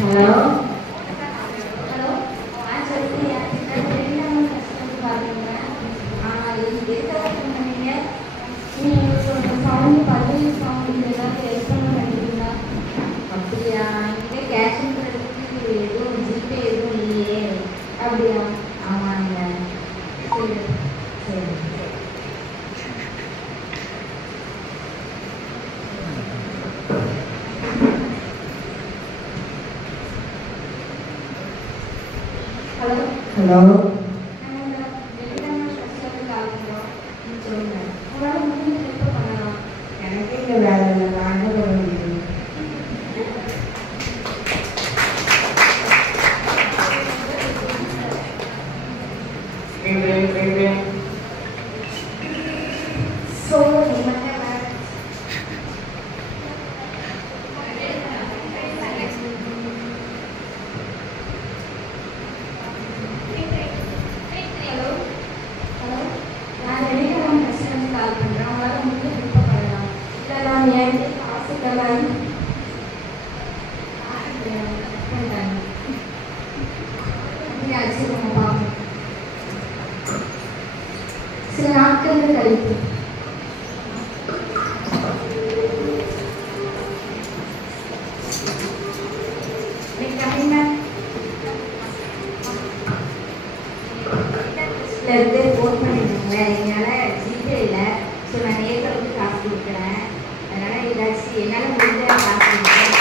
Hello hello சொல்லுங்க. ரெண்டாம் கஷ்டம் பாருங்க. எதுக்காக பண்ணீங்க? நீங்கள் சவுண்டு பதில் சவுண்டு ஏதாவது ஹெல்ப் பண்ண மாட்டீங்களா? அப்படியா? இங்கே கேஷ் பண்ணுறதுக்கு எதுவும் ஜிபே எதுவும் இல்லையே. அப்படியா? ஆமாங்க. சரி சரி ஹலோ ஹலோ நாங்கள் வெளியிடாமல் ஸ்பெஷலாக கால் பண்ணுறோம். சொல்லுங்கள். உங்களால் முடிஞ்ச ஹெல்ப் பண்ணலாம். எனக்கு இங்கே வேலை இல்லை, நான் தான் பண்ண முடியும். சில நாட்கள் கழித்து இருந்து ஃபோன் பண்ணிருக்காங்க. என்னால் ஜிபே இல்லை. ஸோ நான் நேரில் வந்து காசு கொடுக்குறேன். அதனால் ஏதாச்சும் என்னால் முடிஞ்ச காசு கொடுக்குறேன்.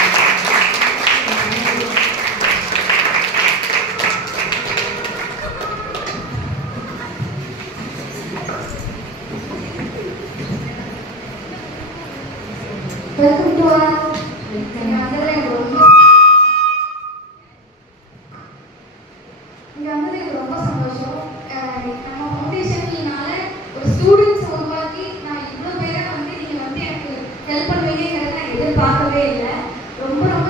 வெல்கம் டு இங்கே வந்ததில் எனக்கு ரொம்ப சந்தோஷம். நம்ம ஃபவுண்டேஷன்னால ஒரு ஸ்டூடெண்ட்ஸ் உருவாக்கி நான் இவ்வளோ பேரை வந்து நீங்கள் வந்து எனக்கு ஹெல்ப் பண்ணுவீங்கிறத நான் எதிர்பார்க்கவே இல்லை. ரொம்ப ரொம்ப